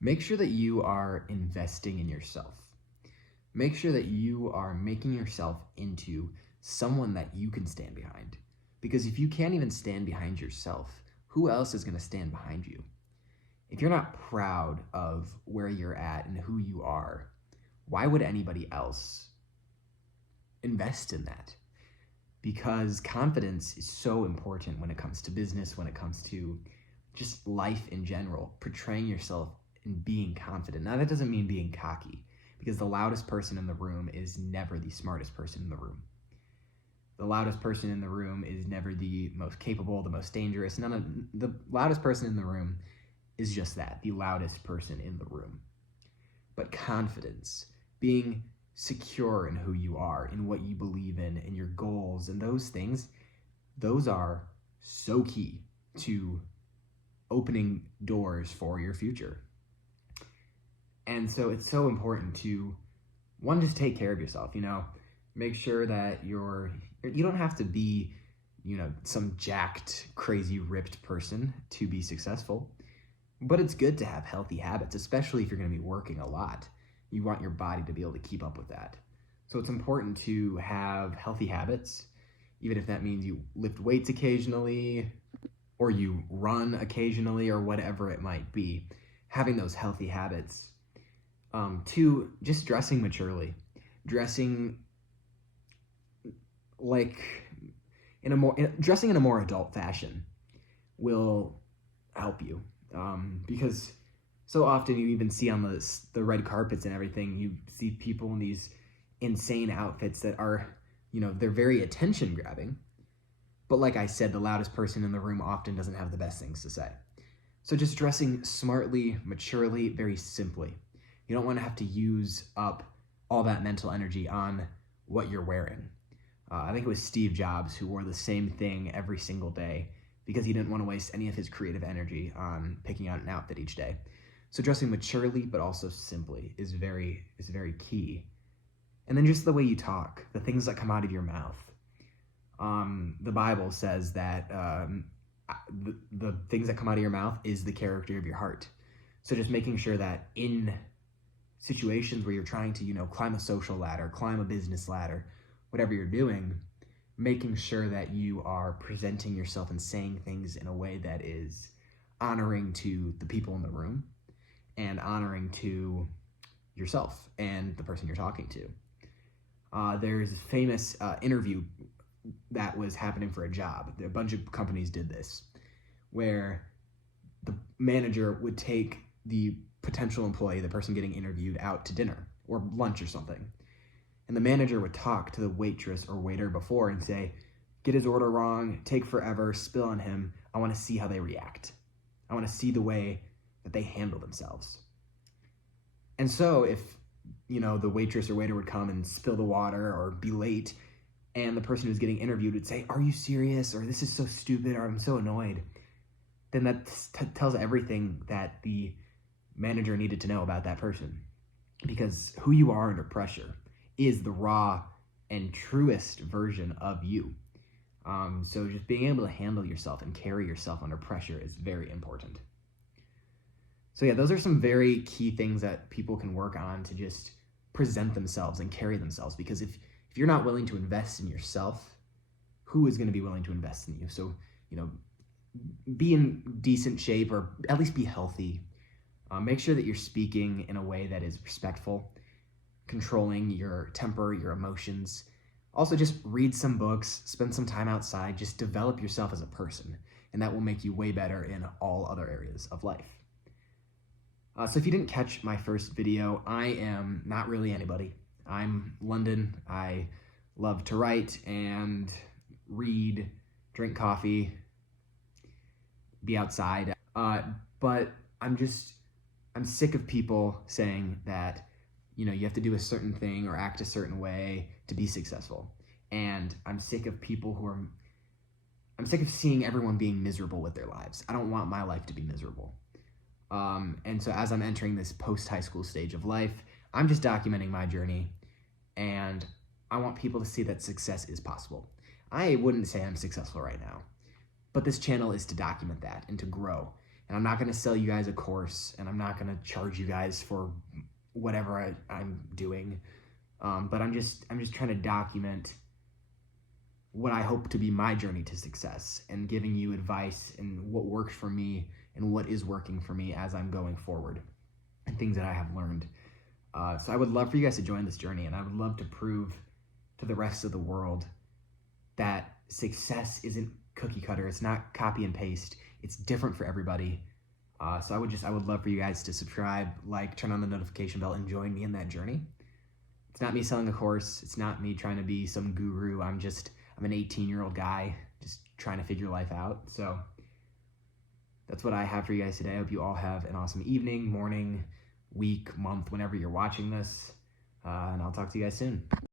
Make sure that you are investing in yourself. Make sure that you are making yourself into someone that you can stand behind. Because if you can't even stand behind yourself, who else is going to stand behind you? If you're not proud of where you're at and who you are, why would anybody else invest in that? Because confidence is so important when it comes to business, when it comes to just life in general, portraying yourself and being confident. Now, that doesn't mean being cocky, because the loudest person in the room is never the smartest person in the room. The loudest person in the room is never the most capable, the most dangerous. The loudest person in the room is just that, the loudest person in the room. But confidence, being secure in who you are, in what you believe in your goals, and those things, those are so key to opening doors for your future. And so it's so important to, one, just take care of yourself, make sure that you don't have to be, some jacked, crazy, ripped person to be successful, but it's good to have healthy habits, especially if you're going to be working a lot. You want your body to be able to keep up with that. So it's important to have healthy habits, even if that means you lift weights occasionally or you run occasionally or whatever it might be. Having those healthy habits. Two, just dressing maturely. Dressing dressing in a more adult fashion will help you. Because so often you even see on the red carpets and everything, you see people in these insane outfits that are, they're very attention grabbing. But like I said, the loudest person in the room often doesn't have the best things to say. So just dressing smartly, maturely, very simply. You don't want to have to use up all that mental energy on what you're wearing. I think it was Steve Jobs who wore the same thing every single day because he didn't want to waste any of his creative energy on picking out an outfit each day. So dressing maturely but also simply is very key. And then just the way you talk, the things that come out of your mouth. The Bible says that the things that come out of your mouth is the character of your heart. So just making sure that in situations where you're trying to, climb a social ladder, climb a business ladder, whatever you're doing, making sure that you are presenting yourself and saying things in a way that is honoring to the people in the room and honoring to yourself and the person you're talking to. There's a famous interview that was happening for a job. A bunch of companies did this, where the manager would take the potential employee, the person getting interviewed, out to dinner or lunch or something. And the manager would talk to the waitress or waiter before and say, get his order wrong, take forever, spill on him. I want to see how they react. I want to see the way that they handle themselves. And so if, the waitress or waiter would come and spill the water or be late, and the person who's getting interviewed would say, are you serious? Or this is so stupid, or I'm so annoyed. Then that tells everything that the manager needed to know about that person. Because who you are under pressure is the raw and truest version of you. So just being able to handle yourself and carry yourself under pressure is very important. So yeah, those are some very key things that people can work on to just present themselves and carry themselves. Because if you're not willing to invest in yourself, who is going to be willing to invest in you? So, be in decent shape, or at least be healthy. Make sure that you're speaking in a way that is respectful, controlling your temper, your emotions. Also, just read some books, spend some time outside, just develop yourself as a person, and that will make you way better in all other areas of life. So if you didn't catch my first video, I am not really anybody. I'm London. I love to write and read, drink coffee, be outside. But I'm sick of people saying that, you have to do a certain thing or act a certain way to be successful. And I'm sick of I'm sick of seeing everyone being miserable with their lives. I don't want my life to be miserable. And so as I'm entering this post-high school stage of life, I'm just documenting my journey, and I want people to see that success is possible. I wouldn't say I'm successful right now, but this channel is to document that and to grow And I'm not going to sell you guys a course, and I'm not going to charge you guys for whatever I'm doing. But I'm just trying to document what I hope to be my journey to success, and giving you advice and what works for me and what is working for me as I'm going forward, and things that I have learned. So I would love for you guys to join this journey, and I would love to prove to the rest of the world that success isn't cookie cutter. It's not copy and paste. It's different for everybody. So I would love for you guys to subscribe, like, turn on the notification bell, and join me in that journey. It's not me selling a course. It's not me trying to be some guru. I'm an 18-year-old guy just trying to figure life out. So that's what I have for you guys today. I hope you all have an awesome evening, morning, week, month, whenever you're watching this. And I'll talk to you guys soon.